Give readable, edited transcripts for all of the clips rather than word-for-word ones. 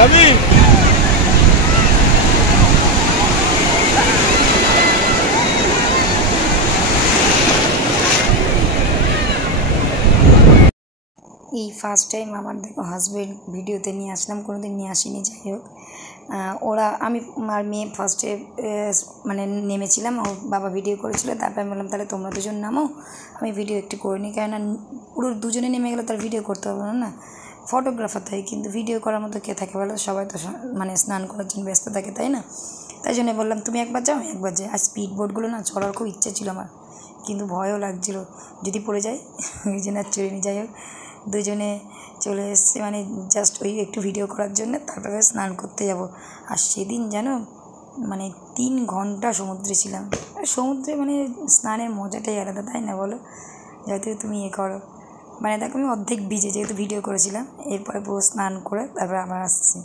যাবি? এই first time আমার দেখো হাজব্যান্ড ভিডিওতে নিয়ে আসলাম, কোনোদিন নিয়ে আসিনি। যাই হোক, ওরা আমি আর মেয়ে ফার্স্টে মানে নেমেছিলাম, ওর বাবা ভিডিও করেছিল, তারপর আমি বললাম তাহলে তোমরা দুজন নামো, আমি ভিডিও একটু করে নিই। কেননা পুরো দুজনে নেমে গেলে তার ভিডিও করতে হবে না, ফটোগ্রাফার তাই, কিন্তু ভিডিও করার মতো কে থাকে বলো? সবাই তো মানে স্নান করার জন্য ব্যস্ত থাকে, তাই না? তাই জন্য বললাম তুমি একবার যাও, আমি একবার যাই। আর স্পিড বোটগুলো না চড়ার খুব ইচ্ছে ছিল আমার, কিন্তু ভয়ও লাগছিলো যদি পড়ে যায়, ওই জন্য আর চড়িনি। যাই হোক, দুজনে চলে এসছে মানে জাস্ট ওই একটু ভিডিও করার জন্য, তারপরে স্নান করতে যাব। আর সেদিন জানো মানে 3 ঘন্টা সমুদ্রে ছিলাম। সমুদ্রে মানে স্নানের মজাটাই আলাদা, তাই না বলো? যেহেতু তুমি করো মানে দেখো আমি অর্ধেক ভিজে যেহেতু ভিডিও করেছিলাম, এরপরে পুরো স্নান করে তারপরে আবার আসছি।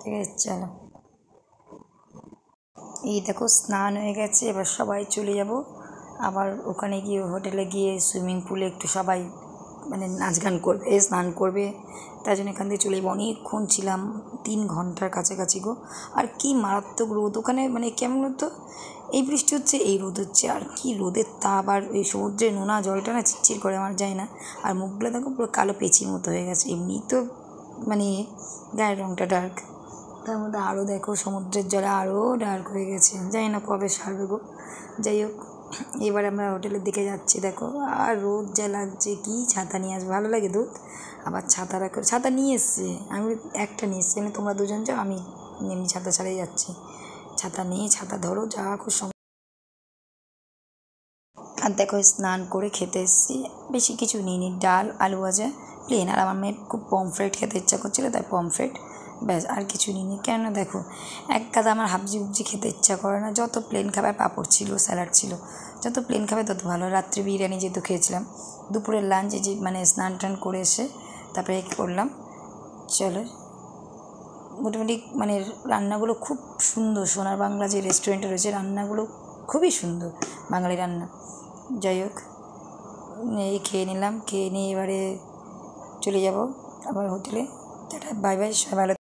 ঠিক আছে, চলো। এই দেখো স্নান হয়ে গেছে, এবার সবাই চলে যাব আবার ওখানে গিয়ে হোটেলে গিয়ে সুইমিং পুলে একটু সবাই মানে নাচ গান করবে, স্নান করবে। তাই জন্য এখান থেকে চলে যাবো। অনেকক্ষণ ছিলাম, 3 ঘন্টার কাছাকাছি গো। আর কি মারাত্মক রোদ ওখানে, মানে কেমন হতো, এই বৃষ্টি হচ্ছে এই রোদ হচ্ছে, আর কি রোদের তাপ। আর এই সমুদ্রে নোনা জলটা না চিরচির করে, আমার যায় না। আর মুখগুলো দেখো পুরো কালো পেঁচির মতো হয়ে গেছে, এমনি তো মানে গায়ের রঙটা ডার্ক, তার মধ্যে আরও দেখো সমুদ্রের জলে আরও ডার্ক হয়ে গেছে, জানি না কবে সারবে গো। যাই হোক, এবার আমরা হোটেলের দিকে যাচ্ছি। দেখো আর রোদ যা লাগছে, কি ছাতা নিয়ে আসবে, ভালো লাগে দুধ। আবার ছাতা নিয়ে এসছে, আমি একটা নিয়ে এসছি, মানে তোমরা দুজন যাও, আমি এমনি ছাতা ছাড়াই যাচ্ছি। ছাতা নিয়ে ছাতা ধরো, যা খুব আর দেখো স্নান করে খেতে এসেছি, বেশি কিছু নিইনি, ডাল আলু ভাজা প্লেন। আর আমার মেয়ের খুব পমফ্রেট খেতে ইচ্ছা করছিলো, তাই পমফ্রেট, ব্যাস, আর কিছু নিইনি। কেন দেখো এক কাদা আমার হাবজি উবজি খেতে ইচ্ছা করে না, যত প্লেন খাবার, পাঁপড় ছিল, স্যালাড ছিল, যত প্লেন খাবে তত ভালো। রাত্রে বিরিয়ানি যেহেতু খেয়েছিলাম, দুপুরের লাঞ্চে যে মানে স্নান টান করে এসে তারপরে কী করলাম, চলো মোটামুটি মানে রান্নাগুলো খুব সুন্দর। সোনার বাংলা যে রেস্টুরেন্টে রয়েছে, রান্নাগুলো খুবই সুন্দর, বাঙালি রান্না। যাই হোক, এই খেয়ে নিলাম, খেয়ে নিয়ে এবারে চলে যাব আবার হোটেলে। টাটা, বাই বাই, সবাই ভালো।